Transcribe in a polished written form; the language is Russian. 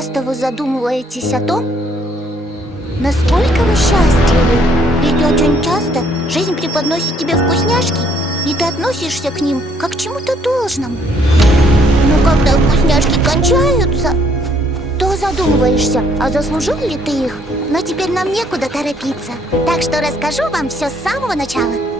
часто вы задумываетесь о том, насколько вы счастливы? Ведь очень часто жизнь преподносит тебе вкусняшки, и ты относишься к ним как к чему-то должному. Но когда вкусняшки кончаются, то задумываешься, а заслужил ли ты их? Но теперь нам некуда торопиться, так что расскажу вам все с самого начала.